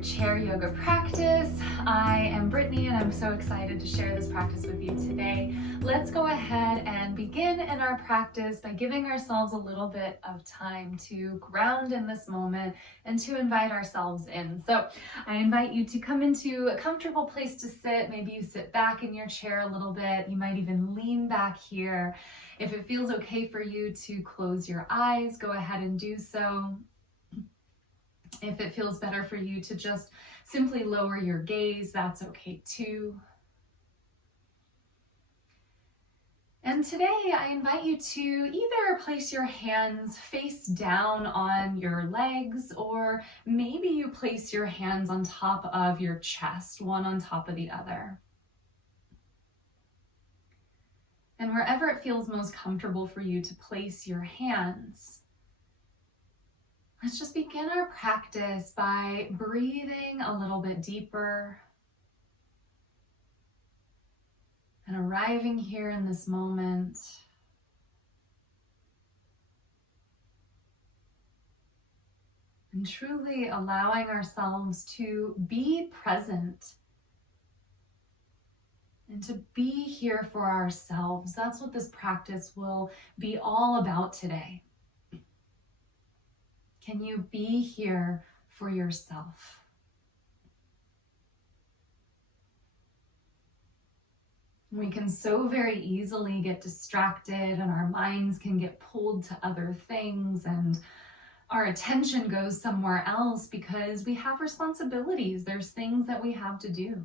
your chair yoga practice. I am Brittany and I'm so excited to share this practice with you today. Let's go ahead and begin in our practice by giving ourselves a little bit of time to ground in this moment and to invite ourselves in. So I invite you to come into a comfortable place to sit. Maybe you sit back in your chair a little bit. You might even lean back here. If it feels okay for you to close your eyes, go ahead and do so. If it feels better for you to just simply lower your gaze, that's okay too. And today I invite you to either place your hands face down on your legs, or maybe you place your hands on top of your chest, one on top of the other. And wherever it feels most comfortable for you to place your hands, let's just begin our practice by breathing a little bit deeper and arriving here in this moment. And truly allowing ourselves to be present and to be here for ourselves. That's what this practice will be all about today. Can you be here for yourself? We can so very easily get distracted and our minds can get pulled to other things and our attention goes somewhere else because we have responsibilities. There's things that we have to do.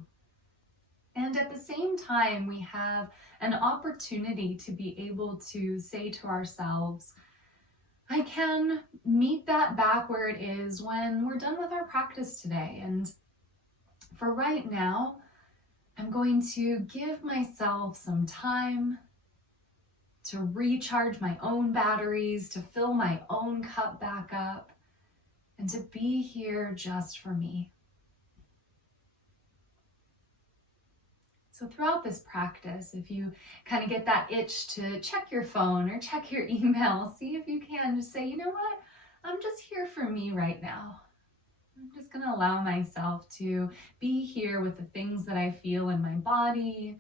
And at the same time, we have an opportunity to be able to say to ourselves, I can meet that back where it is when we're done with our practice today. And for right now, I'm going to give myself some time to recharge my own batteries, to fill my own cup back up, and to be here just for me. So throughout this practice, if you kind of get that itch to check your phone or check your email, see if you can just say, you know what, I'm just here for me right now. I'm just going to allow myself to be here with the things that I feel in my body,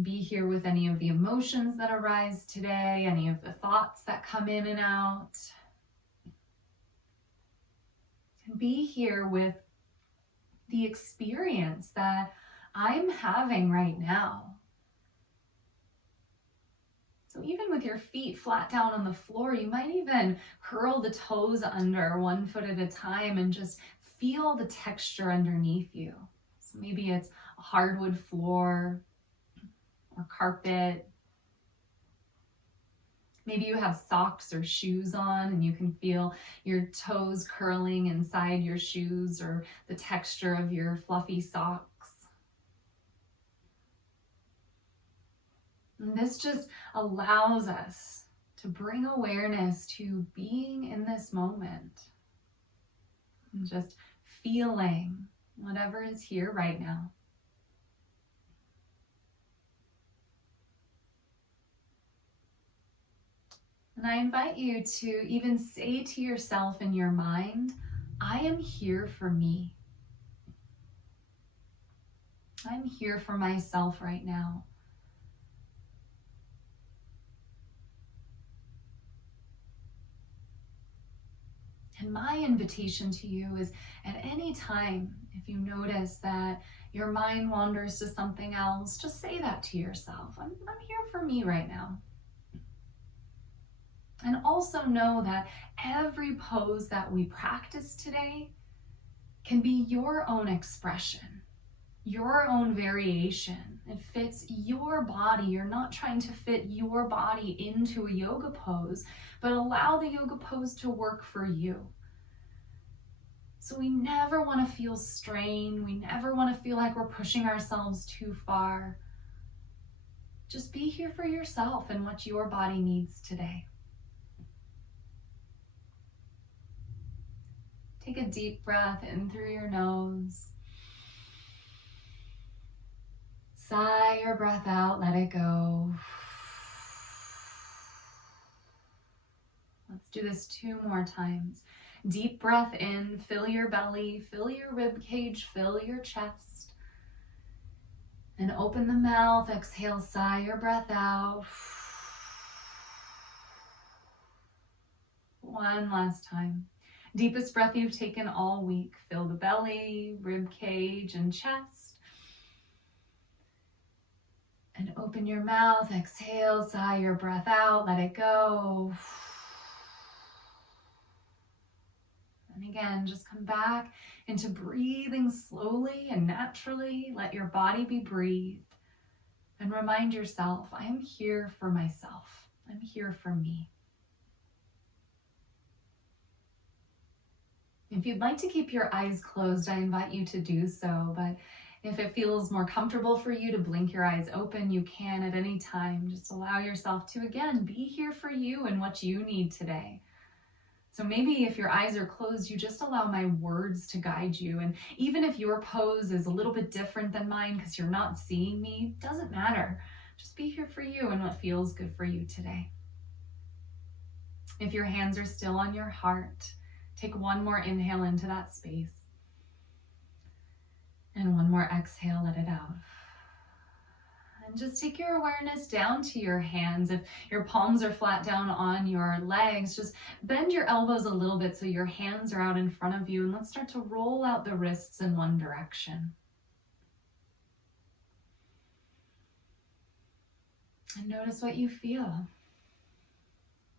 be here with any of the emotions that arise today, any of the thoughts that come in and out, and be here with the experience that I'm having right now. So even with your feet flat down on the floor, you might even curl the toes under one foot at a time and just feel the texture underneath you. So maybe it's a hardwood floor or carpet. Maybe you have socks or shoes on and you can feel your toes curling inside your shoes or the texture of your fluffy socks. And this just allows us to bring awareness to being in this moment and just feeling whatever is here right now. And I invite you to even say to yourself in your mind, I am here for me. I'm here for myself right now. And my invitation to you is at any time, if you notice that your mind wanders to something else, just say that to yourself. I'm here for me right now. And also know that every pose that we practice today can be your own expression, your own variation. It fits your body. You're not trying to fit your body into a yoga pose, but allow the yoga pose to work for you. So we never want to feel strain. We never want to feel like we're pushing ourselves too far. Just be here for yourself and what your body needs today. Take a deep breath in through your nose. Sigh your breath out, let it go. Let's do this 2 more times. Deep breath in, fill your belly, fill your rib cage, fill your chest. And open the mouth, exhale, sigh your breath out. One last time. Deepest breath you've taken all week. Fill the belly, rib cage, and chest. And open your mouth, exhale, sigh your breath out, let it go. And again, just come back into breathing slowly and naturally. Let your body be breathed. And remind yourself, I'm here for myself. I'm here for me. If you'd like to keep your eyes closed, I invite you to do so. But if it feels more comfortable for you to blink your eyes open, you can at any time. Just allow yourself to, again, be here for you and what you need today. So maybe if your eyes are closed, you just allow my words to guide you. And even if your pose is a little bit different than mine because you're not seeing me, doesn't matter. Just be here for you and what feels good for you today. If your hands are still on your heart, take one more inhale into that space. And one more exhale, let it out. And just take your awareness down to your hands. If your palms are flat down on your legs, just bend your elbows a little bit so your hands are out in front of you. And let's start to roll out the wrists in one direction. And notice what you feel.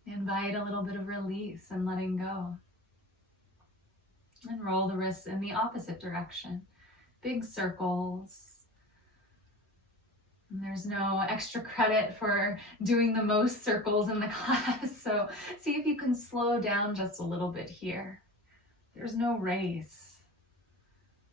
Invite a little bit of release and letting go. And roll the wrists in the opposite direction. Big circles. And there's no extra credit for doing the most circles in the class. So see if you can slow down just a little bit here. There's no race.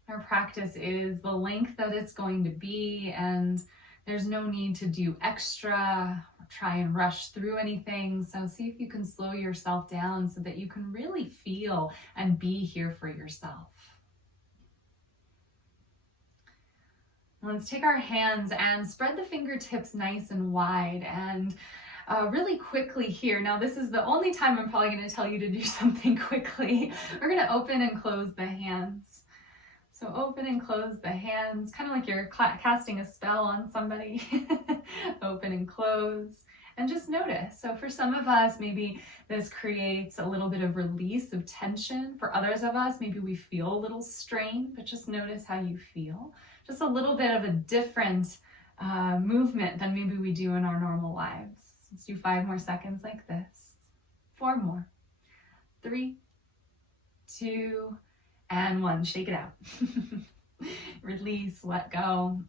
Our practice is the length that it's going to be, and there's no need to do extra or try and rush through anything. So see if you can slow yourself down so that you can really feel and be here for yourself. Let's take our hands and spread the fingertips nice and wide and really quickly here. Now this is the only time I'm probably going to tell you to do something quickly. We're going to open and close the hands. So open and close the hands, kind of like you're casting a spell on somebody. Open and close. And just notice. So for some of us, maybe this creates a little bit of release of tension. For others of us, maybe we feel a little strain, but just notice how you feel. Just a little bit of a different movement than maybe we do in our normal lives. Let's do 5 more seconds like this. 4 more. 3, 2, and 1. Shake it out. Release, let go.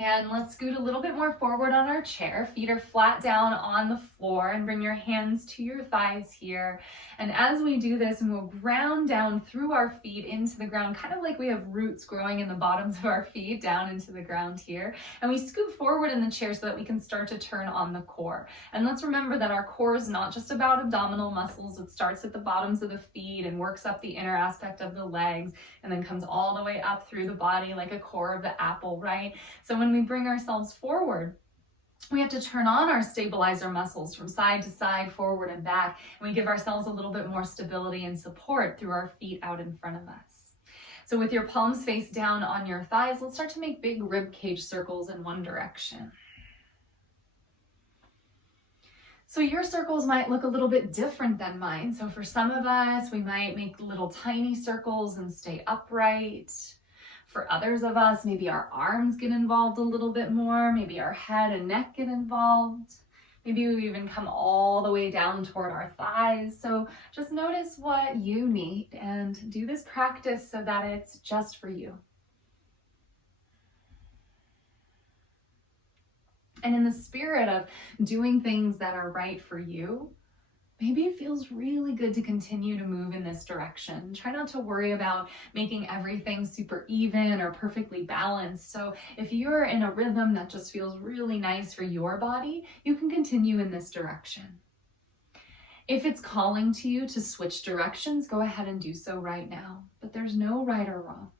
And let's scoot a little bit more forward on our chair. Feet are flat down on the floor, and bring your hands to your thighs here. And as we do this, we'll ground down through our feet into the ground, kind of like we have roots growing in the bottoms of our feet down into the ground here. And we scoot forward in the chair so that we can start to turn on the core. And let's remember that our core is not just about abdominal muscles. It starts at the bottoms of the feet and works up the inner aspect of the legs, and then comes all the way up through the body like a core of the apple, right? So when we bring ourselves forward, we have to turn on our stabilizer muscles from side to side, forward and back, and we give ourselves a little bit more stability and support through our feet out in front of us. So with your palms face down on your thighs, let's start to make big rib cage circles in one direction. So your circles might look a little bit different than mine. So for some of us, we might make little tiny circles and stay upright. For others of us, maybe our arms get involved a little bit more. Maybe our head and neck get involved. Maybe we even come all the way down toward our thighs. So just notice what you need and do this practice so that it's just for you. And in the spirit of doing things that are right for you, maybe it feels really good to continue to move in this direction. Try not to worry about making everything super even or perfectly balanced. So if you're in a rhythm that just feels really nice for your body, you can continue in this direction. If it's calling to you to switch directions, go ahead and do so right now. But there's no right or wrong.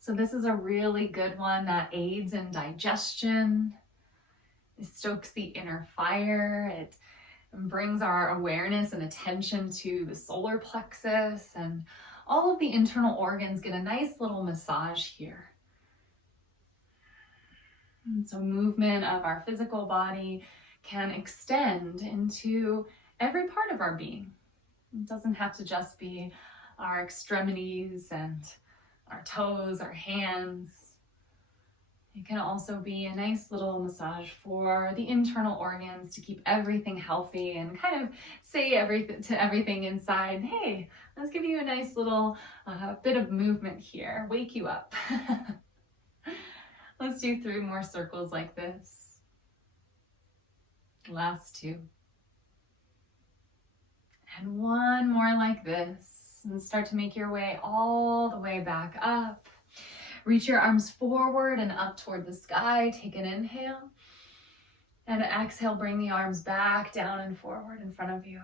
So this is a really good one that aids in digestion. It stokes the inner fire. It and brings our awareness and attention to the solar plexus, and all of the internal organs get a nice little massage here. And so movement of our physical body can extend into every part of our being. It doesn't have to just be our extremities and our toes, our hands. It can also be a nice little massage for the internal organs to keep everything healthy and kind of say everything to everything inside. Hey, let's give you a nice little bit of movement here. Wake you up. Let's do 3 more circles like this. Last 2. And 1 more like this. And start to make your way all the way back up. Reach your arms forward and up toward the sky. Take an inhale. And exhale, bring the arms back down and forward in front of you.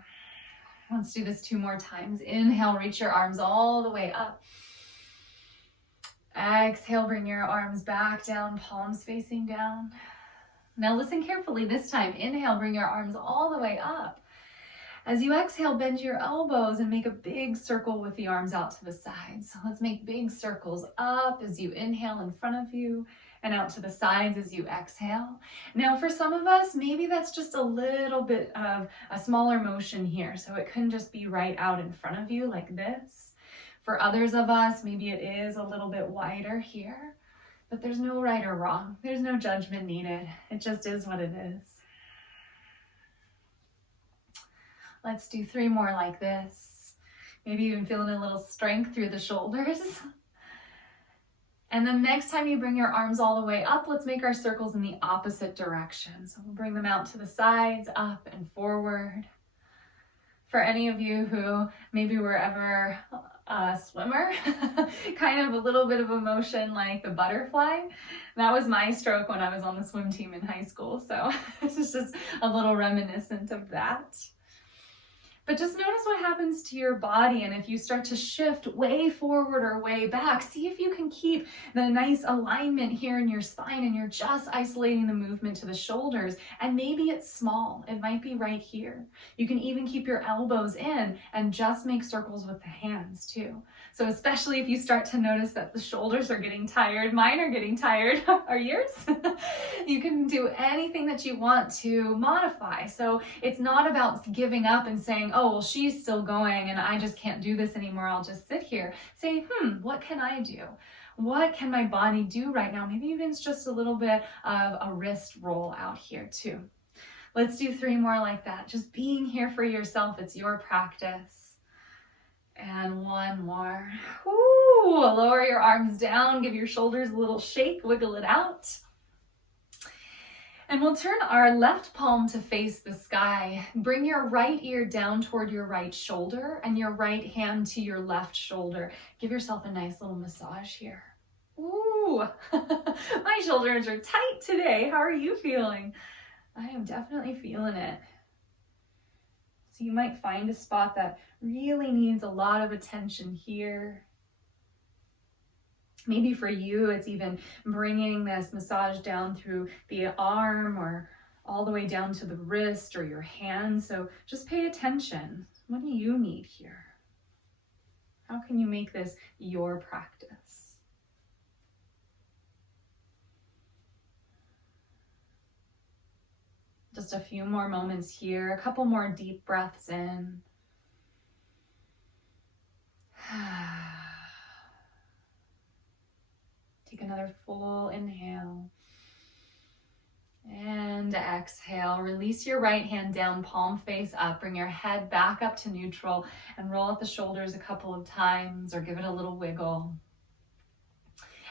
Let's do this 2 more times. Inhale, reach your arms all the way up. Exhale, bring your arms back down, palms facing down. Now listen carefully this time. Inhale, bring your arms all the way up. As you exhale, bend your elbows and make a big circle with the arms out to the sides. So let's make big circles up as you inhale in front of you and out to the sides as you exhale. Now for some of us, maybe that's just a little bit of a smaller motion here. So it couldn't just be right out in front of you like this. For others of us, maybe it is a little bit wider here, but there's no right or wrong. There's no judgment needed. It just is what it is. Let's do 3 more like this. Maybe even feeling a little strength through the shoulders. And then next time you bring your arms all the way up, let's make our circles in the opposite direction. So we'll bring them out to the sides, up and forward. For any of you who maybe were ever a swimmer, kind of a little bit of a motion like the butterfly. That was my stroke when I was on the swim team in high school. So this is just a little reminiscent of that. But just notice what happens to your body, and if you start to shift way forward or way back, see if you can keep the nice alignment here in your spine and you're just isolating the movement to the shoulders. And maybe it's small. It might be right here. You can even keep your elbows in and just make circles with the hands too. So especially if you start to notice that the shoulders are getting tired, mine are getting tired, are yours? You can do anything that you want to modify. So it's not about giving up and saying, oh, well, she's still going and I just can't do this anymore. I'll just sit here. Say, what can I do? What can my body do right now? Maybe even it's just a little bit of a wrist roll out here too. Let's do 3 more like that. Just being here for yourself. It's your practice. And 1 more. Ooh, lower your arms down. Give your shoulders a little shake. Wiggle it out. And we'll turn our left palm to face the sky. Bring your right ear down toward your right shoulder and your right hand to your left shoulder. Give yourself a nice little massage here. Ooh, my shoulders are tight today. How are you feeling? I am definitely feeling it. So you might find a spot that really needs a lot of attention here. Maybe for you, it's even bringing this massage down through the arm or all the way down to the wrist or your hand. So just pay attention. What do you need here? How can you make this your practice? Just a few more moments here, a couple more deep breaths in. Take another full inhale and exhale. Release your right hand down, palm face up. Bring your head back up to neutral and roll up the shoulders a couple of times or give it a little wiggle.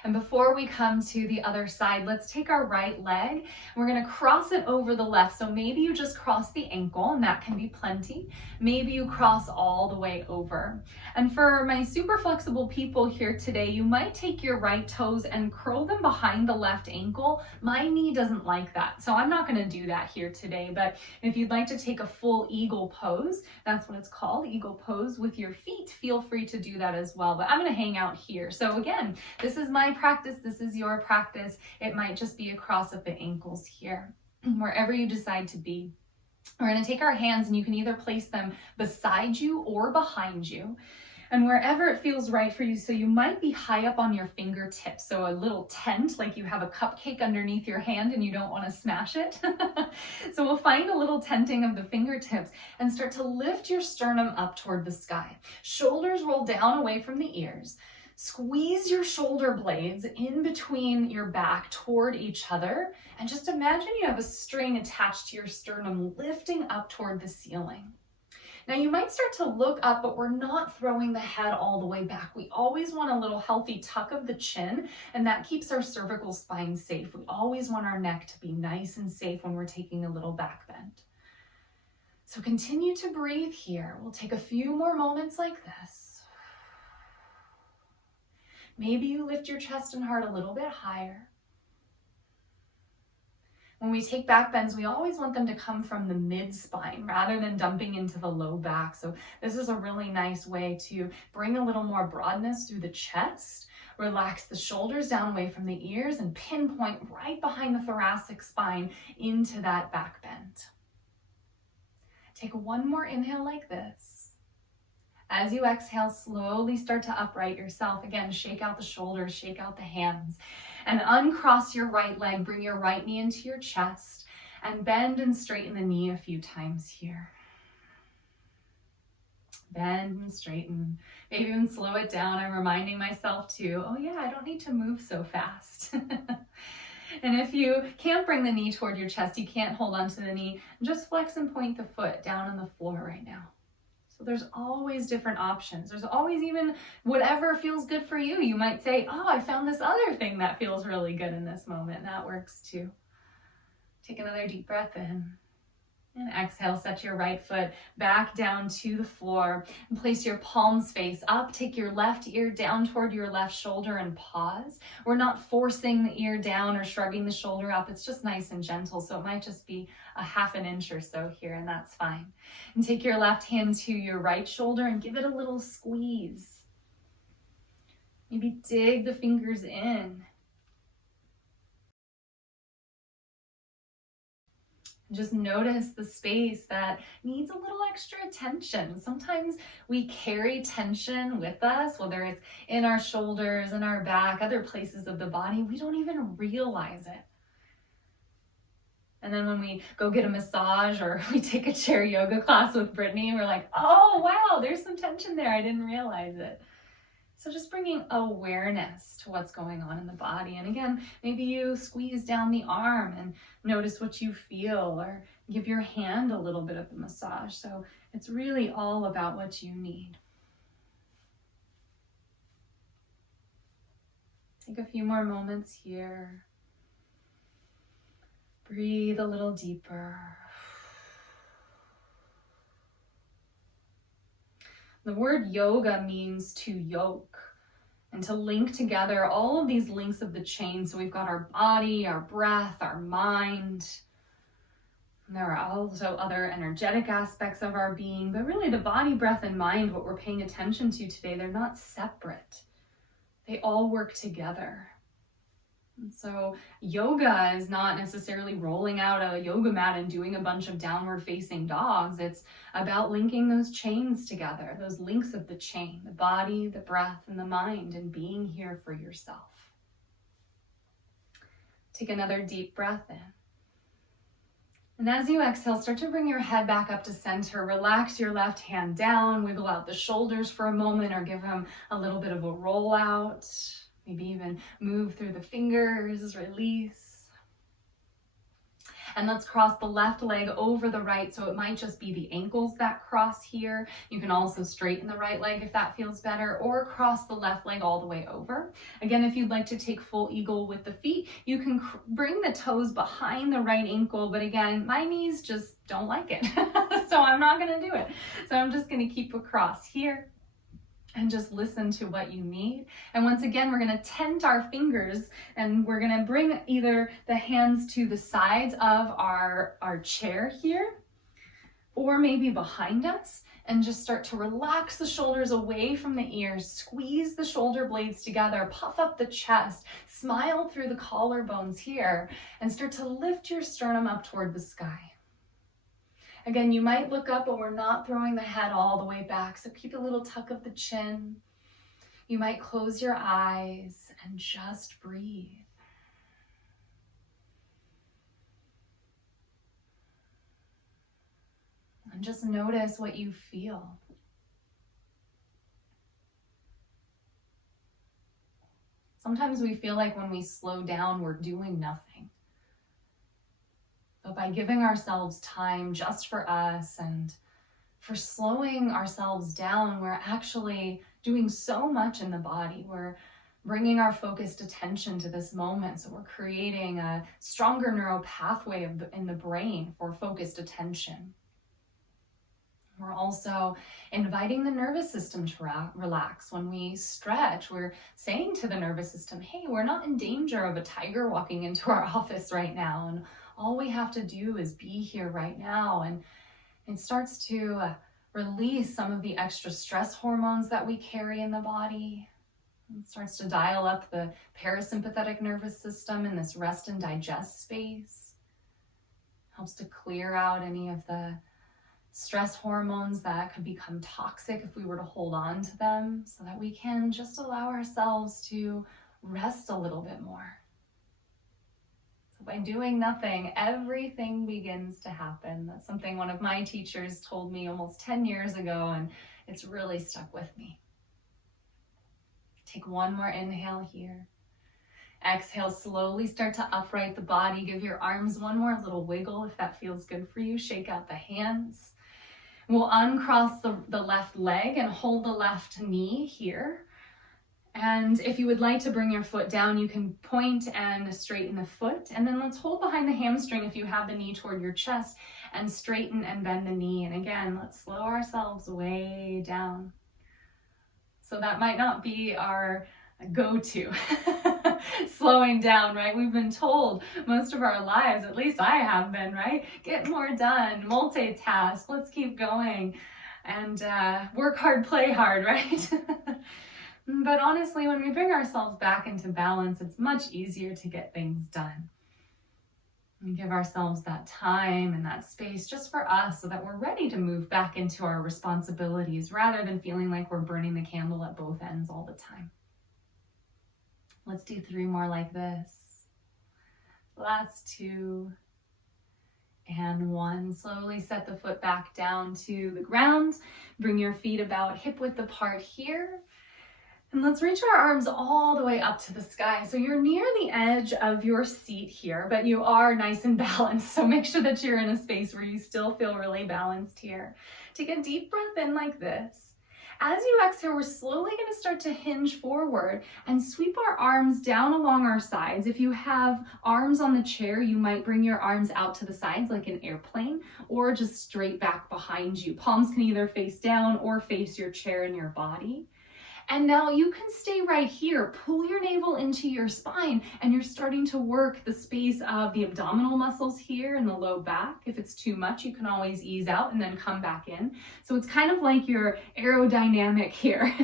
And before we come to the other side, let's take our right leg. We're going to cross it over the left. So maybe you just cross the ankle, and that can be plenty. Maybe you cross all the way over. And for my super flexible people here today, you might take your right toes and curl them behind the left ankle. My knee doesn't like that, so I'm not going to do that here today. But if you'd like to take a full eagle pose, that's what it's called, eagle pose with your feet, feel free to do that as well. But I'm going to hang out here. So again, this is my practice, this is your practice. It might just be a cross of the ankles here, wherever you decide to be. We're going to take our hands, and you can either place them beside you or behind you, and wherever it feels right for you. So you might be high up on your fingertips, so a little tent, like you have a cupcake underneath your hand and you don't want to smash it. So we'll find a little tenting of the fingertips and start to lift your sternum up toward the sky. Shoulders roll down away from the ears. Squeeze your shoulder blades in between your back toward each other, and just imagine you have a string attached to your sternum lifting up toward the ceiling. Now you might start to look up, but we're not throwing the head all the way back. We always want a little healthy tuck of the chin, and that keeps our cervical spine safe. We always want our neck to be nice and safe when we're taking a little back bend. So continue to breathe here. We'll take a few more moments like this. Maybe you lift your chest and heart a little bit higher. When we take back bends, we always want them to come from the mid-spine rather than dumping into the low back. So this is a really nice way to bring a little more broadness through the chest, relax the shoulders down away from the ears, and pinpoint right behind the thoracic spine into that back bend. Take one more inhale like this. As you exhale, slowly start to upright yourself. Again, shake out the shoulders, shake out the hands, and uncross your right leg. Bring your right knee into your chest and bend and straighten the knee a few times here. Bend and straighten. Maybe even slow it down. I'm reminding myself too, oh yeah, I don't need to move so fast. And if you can't bring the knee toward your chest, you can't hold onto the knee, just flex and point the foot down on the floor right now. So there's always different options. There's always even whatever feels good for you. You might say, oh, I found this other thing that feels really good in this moment. That works too. Take another deep breath in. And exhale, set your right foot back down to the floor and place your palms face up. Take your left ear down toward your left shoulder and pause. We're not forcing the ear down or shrugging the shoulder up. It's just nice and gentle. So it might just be a half an inch or so here, and that's fine. And take your left hand to your right shoulder and give it a little squeeze. Maybe dig the fingers in. Just notice the space that needs a little extra attention. Sometimes we carry tension with us, whether it's in our shoulders, in our back, other places of the body. We don't even realize it. And then when we go get a massage or we take a chair yoga class with Brittany, we're like, oh, wow, there's some tension there. I didn't realize it. So just bringing awareness to what's going on in the body. And again, maybe you squeeze down the arm and notice what you feel, or give your hand a little bit of the massage. So it's really all about what you need. Take a few more moments here. Breathe a little deeper. The word yoga means to yoke and to link together all of these links of the chain. So we've got our body, our breath, our mind. And there are also other energetic aspects of our being, but really the body, breath, and mind, what we're paying attention to today, they're not separate. They all work together. And so yoga is not necessarily rolling out a yoga mat and doing a bunch of downward facing dogs. It's about linking those chains together, those links of the chain, the body, the breath, and the mind, and being here for yourself. Take another deep breath in. And as you exhale, start to bring your head back up to center. Relax your left hand down, wiggle out the shoulders for a moment, or give them a little bit of a roll out. Maybe even move through the fingers, release. And let's cross the left leg over the right, so it might just be the ankles that cross here. You can also straighten the right leg if that feels better, or cross the left leg all the way over. Again, if you'd like to take full eagle with the feet, you can bring the toes behind the right ankle, but again, my knees just don't like it, so I'm not gonna do it. So I'm just gonna keep across here. And just listen to what you need. And once again, we're going to tent our fingers, and we're going to bring either the hands to the sides of our chair here, or maybe behind us, and just start to relax the shoulders away from the ears, squeeze the shoulder blades together, puff up the chest, smile through the collarbones here, and start to lift your sternum up toward the sky. Again, you might look up, but we're not throwing the head all the way back. So keep a little tuck of the chin. You might close your eyes and just breathe. And just notice what you feel. Sometimes we feel like when we slow down, we're doing nothing. But by giving ourselves time just for us and for slowing ourselves down, we're actually doing so much in the body. We're bringing our focused attention to this moment. So we're creating a stronger neural pathway in the brain for focused attention. We're also inviting the nervous system to relax. When we stretch, we're saying to the nervous system, hey, we're not in danger of a tiger walking into our office right now. And all we have to do is be here right now. And it starts to release some of the extra stress hormones that we carry in the body. It starts to dial up the parasympathetic nervous system in this rest and digest space. Helps to clear out any of the stress hormones that could become toxic if we were to hold on to them, so that we can just allow ourselves to rest a little bit more. So by doing nothing, everything begins to happen. That's something one of my teachers told me almost 10 years ago, and it's really stuck with me. Take one more inhale here. Exhale, slowly start to upright the body. Give your arms one more little wiggle if that feels good for you. Shake out the hands. We'll uncross the left leg and hold the left knee here. And if you would like to bring your foot down, you can point and straighten the foot. And then let's hold behind the hamstring if you have the knee toward your chest, and straighten and bend the knee. And again, let's slow ourselves way down. So that might not be our go-to, slowing down, right? We've been told most of our lives, at least I have been, right? Get more done, multitask, let's keep going, and work hard, play hard, right? But honestly, when we bring ourselves back into balance, it's much easier to get things done. And give ourselves that time and that space just for us so that we're ready to move back into our responsibilities rather than feeling like we're burning the candle at both ends all the time. Let's do 3 more like this. Last 2 and 1. Slowly set the foot back down to the ground. Bring your feet about hip width apart here. And let's reach our arms all the way up to the sky. So you're near the edge of your seat here, but you are nice and balanced. So make sure that you're in a space where you still feel really balanced here. Take a deep breath in like this. As you exhale, we're slowly going to start to hinge forward and sweep our arms down along our sides. If you have arms on the chair, you might bring your arms out to the sides like an airplane, or just straight back behind you. Palms can either face down or face your chair and your body. And now you can stay right here. Pull your navel into your spine, and you're starting to work the space of the abdominal muscles here in the low back. If it's too much, you can always ease out and then come back in. So it's kind of like you're aerodynamic here,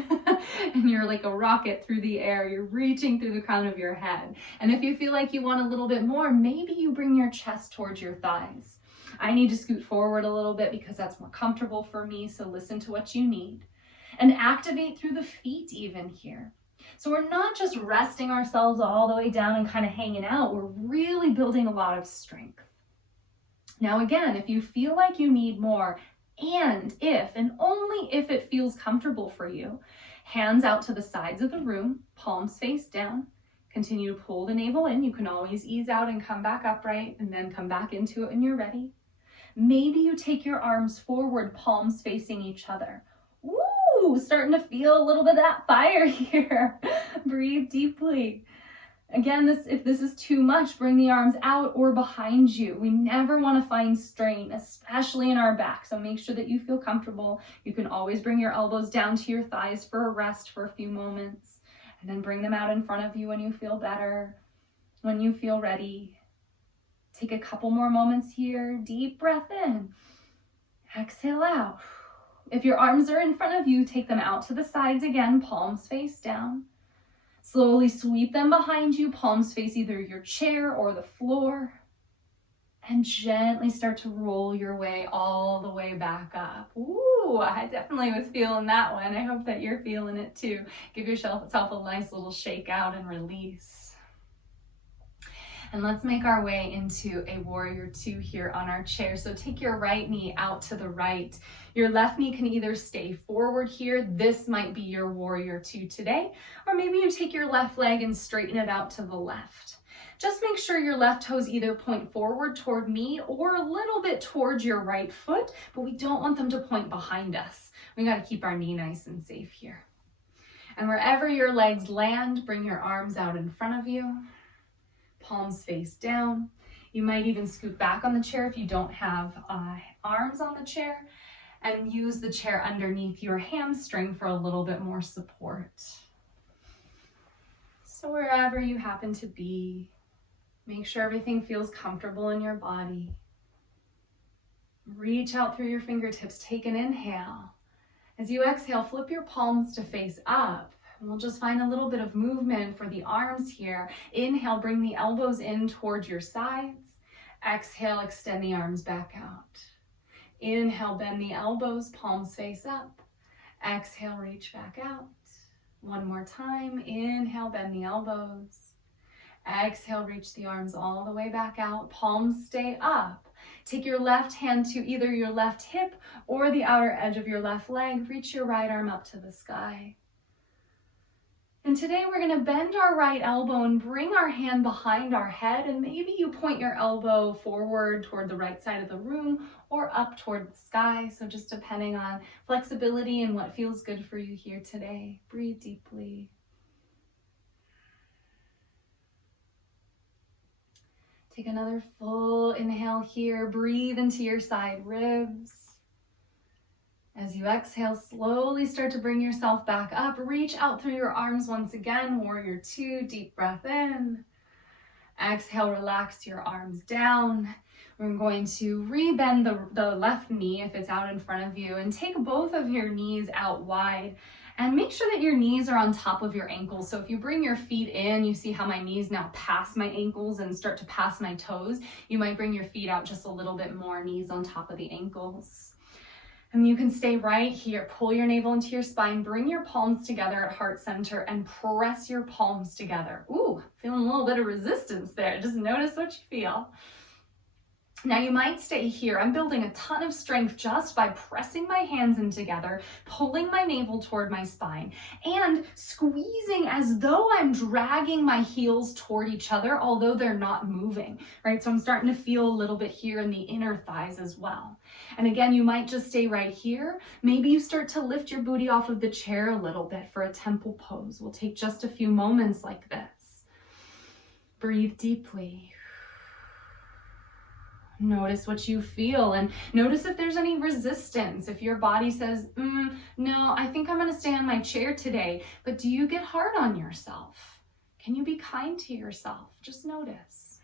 and you're like a rocket through the air. You're reaching through the crown of your head. And if you feel like you want a little bit more, maybe you bring your chest towards your thighs. I need to scoot forward a little bit because that's more comfortable for me, so listen to what you need. And activate through the feet even here. So we're not just resting ourselves all the way down and kind of hanging out. We're really building a lot of strength. Now again, if you feel like you need more, and if and only if it feels comfortable for you, hands out to the sides of the room, palms face down. Continue to pull the navel in. You can always ease out and come back upright and then come back into it when you're ready. Maybe you take your arms forward, palms facing each other. Ooh, starting to feel a little bit of that fire here. Breathe deeply. Again, if this is too much, bring the arms out or behind you. We never want to find strain, especially in our back. So make sure that you feel comfortable. You can always bring your elbows down to your thighs for a rest for a few moments, and then bring them out in front of you when you feel better, when you feel ready. Take a couple more moments here. Deep breath in. Exhale out. If your arms are in front of you, take them out to the sides again, palms face down. Slowly sweep them behind you, palms face either your chair or the floor. And gently start to roll your way all the way back up. Ooh, I definitely was feeling that one. I hope that you're feeling it too. Give yourself a nice little shake out and release. And let's make our way into a warrior two here on our chair. So take your right knee out to the right. Your left knee can either stay forward here. This might be your warrior two today. Or maybe you take your left leg and straighten it out to the left. Just make sure your left toes either point forward toward me or a little bit towards your right foot, but we don't want them to point behind us. We got to keep our knee nice and safe here. And wherever your legs land, bring your arms out in front of you, palms face down. You might even scoot back on the chair if you don't have arms on the chair, and use the chair underneath your hamstring for a little bit more support. So wherever you happen to be, make sure everything feels comfortable in your body. Reach out through your fingertips. Take an inhale. As you exhale, flip your palms to face up. And we'll just find a little bit of movement for the arms here. Inhale, bring the elbows in towards your sides. Exhale, extend the arms back out. Inhale, bend the elbows, palms face up. Exhale, reach back out. One more time. Inhale, bend the elbows. Exhale, reach the arms all the way back out. Palms stay up. Take your left hand to either your left hip or the outer edge of your left leg. Reach your right arm up to the sky. And today we're going to bend our right elbow and bring our hand behind our head. And maybe you point your elbow forward toward the right side of the room or up toward the sky. So just depending on flexibility and what feels good for you here today. Breathe deeply. Take another full inhale here. Breathe into your side ribs. As you exhale, slowly start to bring yourself back up. Reach out through your arms once again. Warrior two, deep breath in. Exhale, relax your arms down. We're going to re-bend the left knee if it's out in front of you, and take both of your knees out wide. And make sure that your knees are on top of your ankles. So if you bring your feet in, you see how my knees now pass my ankles and start to pass my toes. You might bring your feet out just a little bit more, knees on top of the ankles. And you can stay right here. Pull your navel into your spine. Bring your palms together at heart center and press your palms together. Ooh, feeling a little bit of resistance there. Just notice what you feel. Now you might stay here. I'm building a ton of strength just by pressing my hands in together, pulling my navel toward my spine, and squeezing as though I'm dragging my heels toward each other, although they're not moving, right? So I'm starting to feel a little bit here in the inner thighs as well. And again, you might just stay right here. Maybe you start to lift your booty off of the chair a little bit for a temple pose. We'll take just a few moments like this. Breathe deeply. Notice what you feel, and notice if there's any resistance. If your body says, no, I think I'm going to stay on my chair today. But do you get hard on yourself? Can you be kind to yourself? Just notice.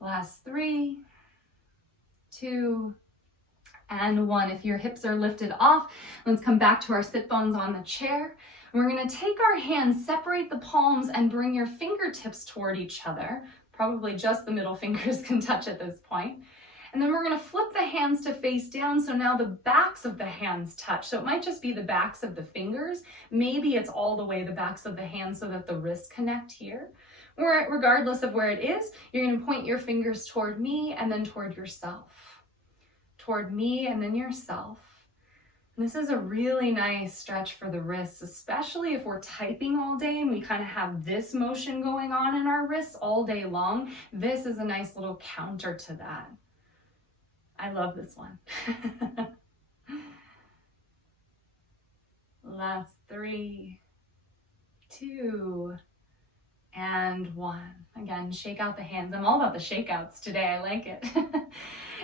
Last 3, 2, and 1. If your hips are lifted off, let's come back to our sit bones on the chair. We're going to take our hands, separate the palms, and bring your fingertips toward each other. Probably just the middle fingers can touch at this point. And then we're going to flip the hands to face down, so now the backs of the hands touch. So it might just be the backs of the fingers. Maybe it's all the way the backs of the hands so that the wrists connect here. Or regardless of where it is, you're going to point your fingers toward me and then toward yourself. Toward me and then yourself. This is a really nice stretch for the wrists, especially if we're typing all day and we kind of have this motion going on in our wrists all day long. This is a nice little counter to that. I love this one. Last 3, 2, and 1. Again, shake out the hands. I'm all about the shakeouts today. I like it.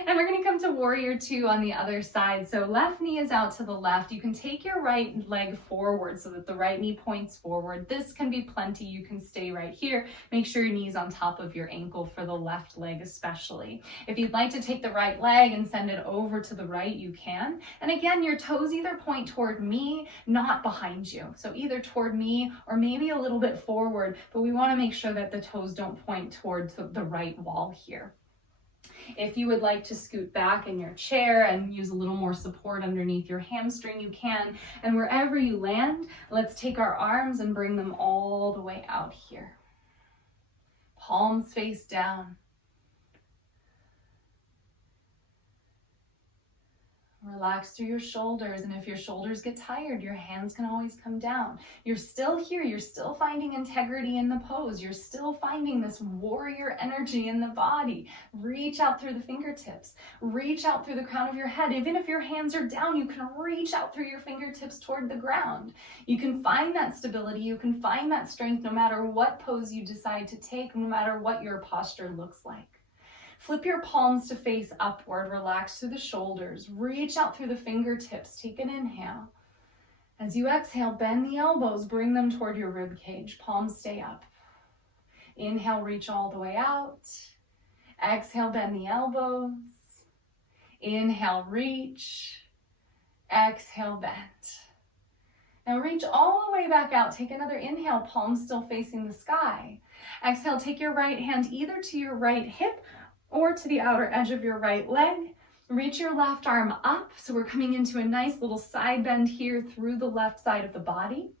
And we're going to come to warrior 2 on the other side. So left knee is out to the left. You can take your right leg forward so that the right knee points forward. This can be plenty. You can stay right here. Make sure your knee's on top of your ankle for the left leg especially. If you'd like to take the right leg and send it over to the right, you can. And again, your toes either point toward me, not behind you. So either toward me or maybe a little bit forward, but we want to make sure that the toes don't don't point towards the right wall here. If you would like to scoot back in your chair and use a little more support underneath your hamstring, you can. And wherever you land, let's take our arms and bring them all the way out here. Palms face down. Relax through your shoulders, and if your shoulders get tired, your hands can always come down. You're still here. You're still finding integrity in the pose. You're still finding this warrior energy in the body. Reach out through the fingertips. Reach out through the crown of your head. Even if your hands are down, you can reach out through your fingertips toward the ground. You can find that stability. You can find that strength no matter what pose you decide to take, no matter what your posture looks like. Flip your palms to face upward, relax through the shoulders, reach out through the fingertips, take an inhale. As you exhale, bend the elbows, bring them toward your rib cage, palms stay up. Inhale, reach all the way out. Exhale, bend the elbows. Inhale, reach. Exhale, bend. Now reach all the way back out. Take another inhale, palms still facing the sky. Exhale, take your right hand either to your right hip or to the outer edge of your right leg. Reach your left arm up. So we're coming into a nice little side bend here through the left side of the body.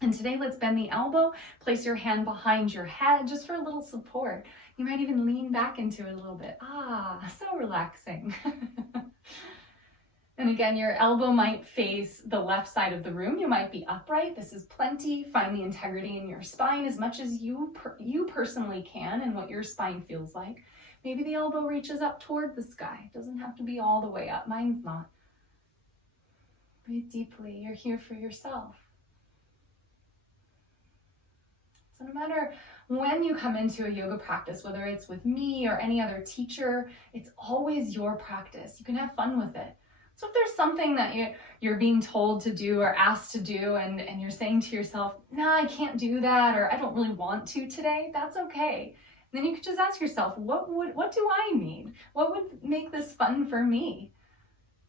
And today let's bend the elbow, place your hand behind your head just for a little support. You might even lean back into it a little bit. So relaxing. And again, your elbow might face the left side of the room. You might be upright. This is plenty. Find the integrity in your spine as much as you personally can and what your spine feels like. Maybe the elbow reaches up toward the sky. It doesn't have to be all the way up. Mine's not. Breathe deeply. You're here for yourself. So no matter when you come into a yoga practice, whether it's with me or any other teacher, it's always your practice. You can have fun with it. So if there's something that you're being told to do or asked to do and you're saying to yourself, nah, I can't do that, or I don't really want to today, that's okay. Then you could just ask yourself, what do I need? What would make this fun for me?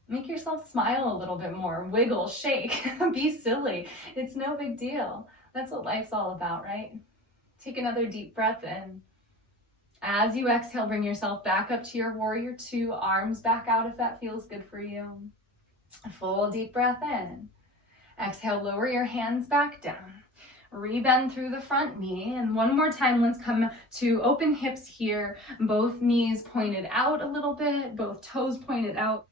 Make yourself smile a little bit more, wiggle, shake, be silly. It's no big deal. That's what life's all about, right? Take another deep breath in. As you exhale, bring yourself back up to your warrior two, arms back out if that feels good for you. A full deep breath in. Exhale, lower your hands back down. Rebend through the front knee, and one more time, let's come to open hips here. Both knees pointed out a little bit, both toes pointed out,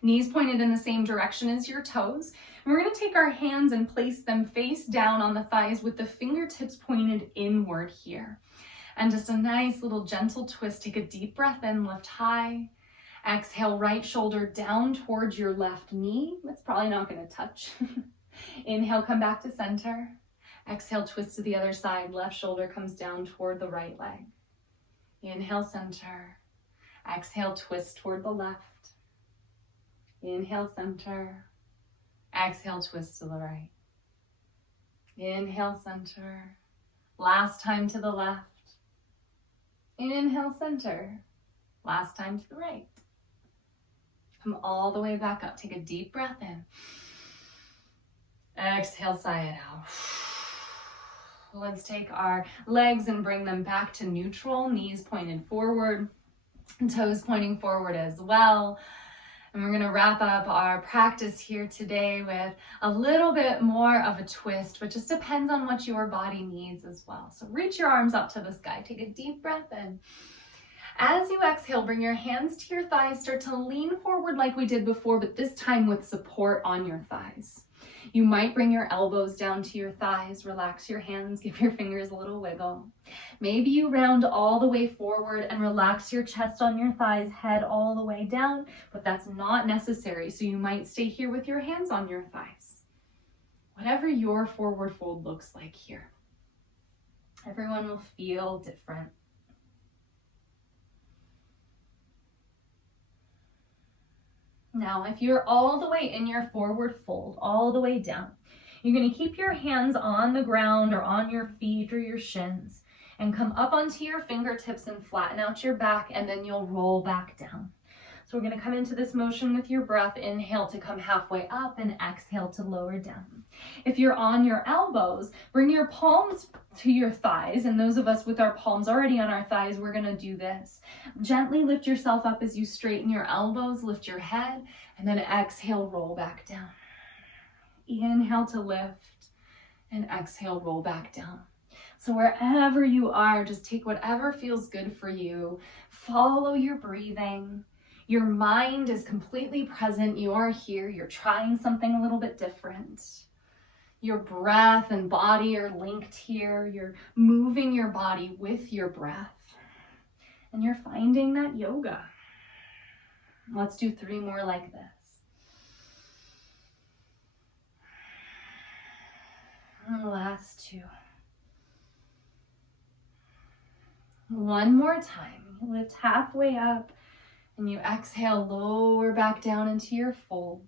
knees pointed in the same direction as your toes. And we're going to take our hands and place them face down on the thighs with the fingertips pointed inward here. And just a nice little gentle twist. Take a deep breath in, lift high. Exhale, right shoulder down towards your left knee. It's probably not going to touch. Inhale, come back to center. Exhale, twist to the other side. Left shoulder comes down toward the right leg. Inhale, center. Exhale, twist toward the left. Inhale, center. Exhale, twist to the right. Inhale, center. Last time to the left. Inhale, center. Last time to the right. Come all the way back up. Take a deep breath in. Exhale, sigh it out. Let's take our legs and bring them back to neutral, knees pointed forward, toes pointing forward as well. And we're going to wrap up our practice here today with a little bit more of a twist, but just depends on what your body needs as well. So reach your arms up to the sky. Take a deep breath in. As you exhale, bring your hands to your thighs. Start to lean forward like we did before, but this time with support on your thighs. You might bring your elbows down to your thighs, relax your hands, give your fingers a little wiggle. Maybe you round all the way forward and relax your chest on your thighs, head all the way down, but that's not necessary. So you might stay here with your hands on your thighs. Whatever your forward fold looks like here. Everyone will feel different. Now, if you're all the way in your forward fold, all the way down, you're going to keep your hands on the ground or on your feet or your shins and come up onto your fingertips and flatten out your back, and then you'll roll back down. So we're going to come into this motion with your breath. Inhale to come halfway up and exhale to lower down. If you're on your elbows, bring your palms to your thighs. And those of us with our palms already on our thighs, we're going to do this. Gently lift yourself up as you straighten your elbows, lift your head, and then exhale, roll back down. Inhale to lift and exhale, roll back down. So wherever you are, just take whatever feels good for you. Follow your breathing. Your mind is completely present. You are here. You're trying something a little bit different. Your breath and body are linked here. You're moving your body with your breath. And you're finding that yoga. Let's do 3 more like this. And the last 2. One more time. You lift halfway up and you exhale, lower back down into your fold.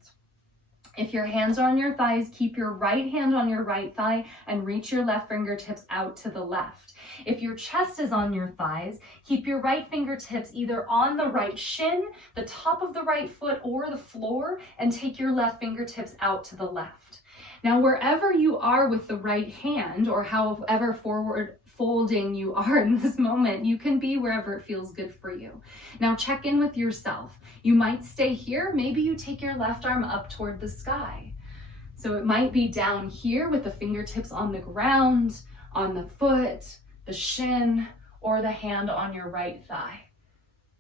If your hands are on your thighs, keep your right hand on your right thigh and reach your left fingertips out to the left. If your chest is on your thighs, keep your right fingertips either on the right shin, the top of the right foot, or the floor, and take your left fingertips out to the left. Now, wherever you are with the right hand, or however forward folding you are in this moment, you can be wherever it feels good for you. Now check in with yourself. You might stay here. Maybe you take your left arm up toward the sky. So it might be down here with the fingertips on the ground, on the foot, the shin, or the hand on your right thigh.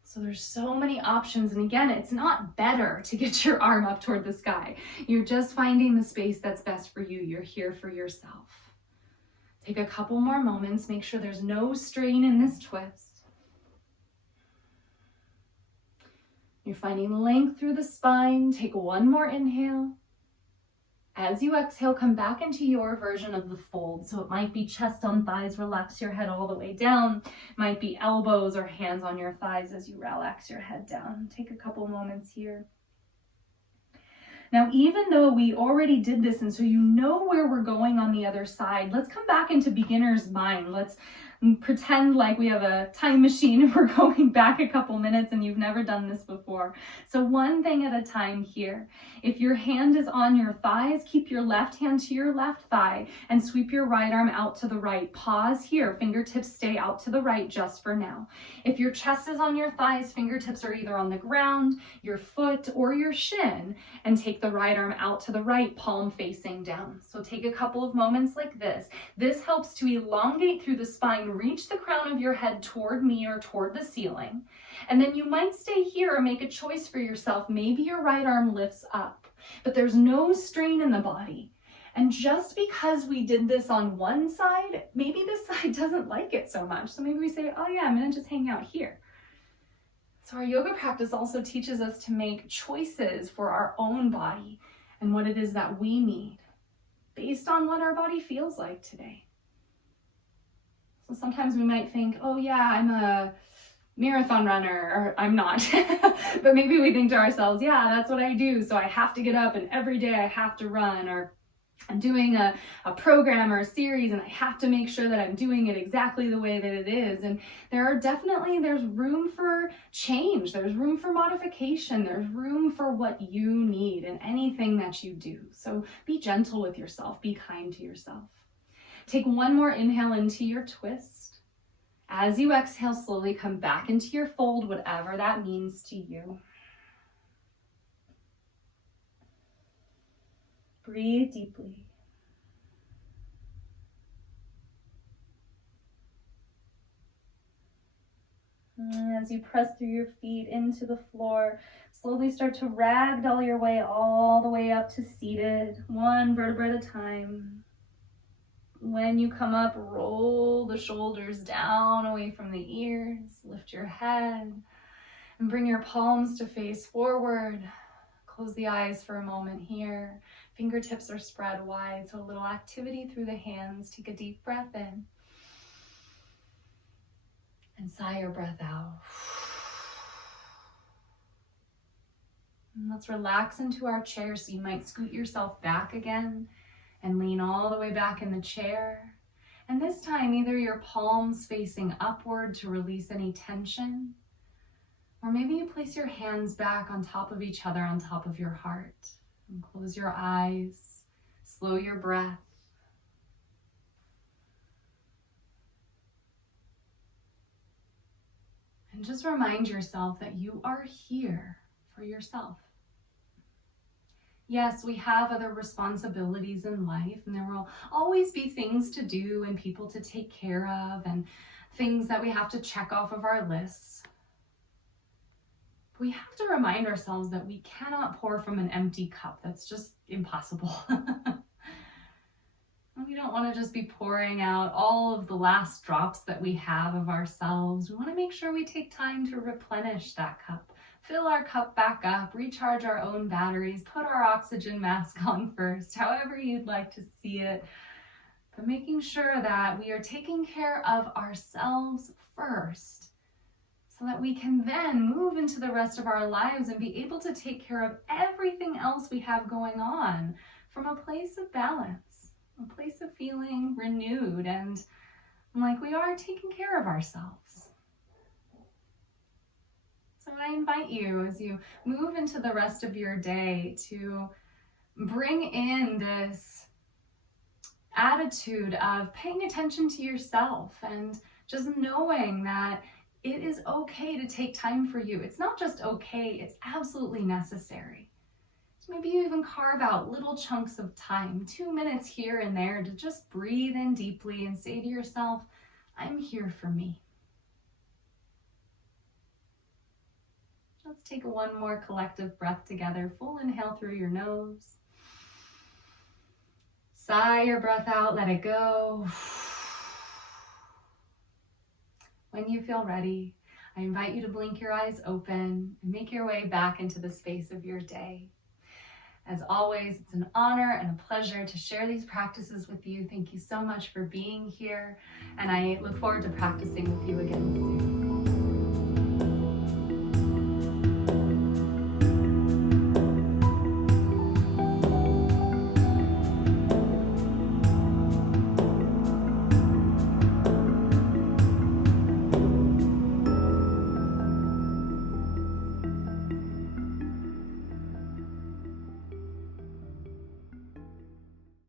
So there's so many options. And again, it's not better to get your arm up toward the sky. You're just finding the space that's best for you. You're here for yourself. Take a couple more moments. Make sure there's no strain in this twist. You're finding length through the spine. Take one more inhale. As you exhale, come back into your version of the fold. So it might be chest on thighs, relax your head all the way down. It might be elbows or hands on your thighs as you relax your head down. Take a couple moments here. Now, even though we already did this, and so you know where we're going on the other side, let's come back into beginner's mind. Let's pretend like we have a time machine and we're going back a couple minutes and you've never done this before. So one thing at a time here. If your hand is on your thighs, keep your left hand to your left thigh and sweep your right arm out to the right. Pause here. Fingertips stay out to the right just for now. If your chest is on your thighs, fingertips are either on the ground, your foot, or your shin, and take the right arm out to the right, palm facing down. So take a couple of moments like this. This helps to elongate through the spine, reach the crown of your head toward me or toward the ceiling. And then you might stay here or make a choice for yourself. Maybe your right arm lifts up, but there's no strain in the body. And just because we did this on one side, maybe this side doesn't like it so much. So maybe we say, oh yeah, I'm gonna just hang out here. So our yoga practice also teaches us to make choices for our own body and what it is that we need based on what our body feels like today. So sometimes we might think, oh yeah, I'm a marathon runner, or I'm not. But maybe we think to ourselves, yeah, that's what I do. So I have to get up and every day I have to run, or I'm doing a program or a series and I have to make sure that I'm doing it exactly the way that it is. And there's room for change. There's room for modification. There's room for what you need in anything that you do. So be gentle with yourself. Be kind to yourself. Take one more inhale into your twist. As you exhale, slowly come back into your fold, whatever that means to you. Breathe deeply. And as you press through your feet into the floor, slowly start to ragdoll your way all the way up to seated, one vertebra at a time. When you come up, roll the shoulders down away from the ears, lift your head, and bring your palms to face forward. Close the eyes for a moment here. Fingertips are spread wide, so a little activity through the hands. Take a deep breath in. And sigh your breath out. And let's relax into our chair. So you might scoot yourself back again and lean all the way back in the chair. And this time, either your palms facing upward to release any tension, Or maybe you place your hands back on top of each other on top of your heart. And close your eyes, slow your breath. And just remind yourself that you are here for yourself. Yes, we have other responsibilities in life, and there will always be things to do and people to take care of and things that we have to check off of our lists. We have to remind ourselves that we cannot pour from an empty cup. That's just impossible. We don't want to just be pouring out all of the last drops that we have of ourselves. We want to make sure we take time to replenish that cup, fill our cup back up, recharge our own batteries, put our oxygen mask on first, however you'd like to see it. But making sure that we are taking care of ourselves first, so that we can then move into the rest of our lives and be able to take care of everything else we have going on from a place of balance, a place of feeling renewed and like we are taking care of ourselves. So I invite you, as you move into the rest of your day, to bring in this attitude of paying attention to yourself and just knowing that it is okay to take time for you. It's not just okay, it's absolutely necessary. So maybe you even carve out little chunks of time, 2 minutes here and there, to just breathe in deeply and say to yourself, I'm here for me. Let's take one more collective breath together. Full inhale through your nose. Sigh your breath out, let it go. When you feel ready, I invite you to blink your eyes open and make your way back into the space of your day. As always, it's an honor and a pleasure to share these practices with you. Thank you so much for being here, and I look forward to practicing with you again soon.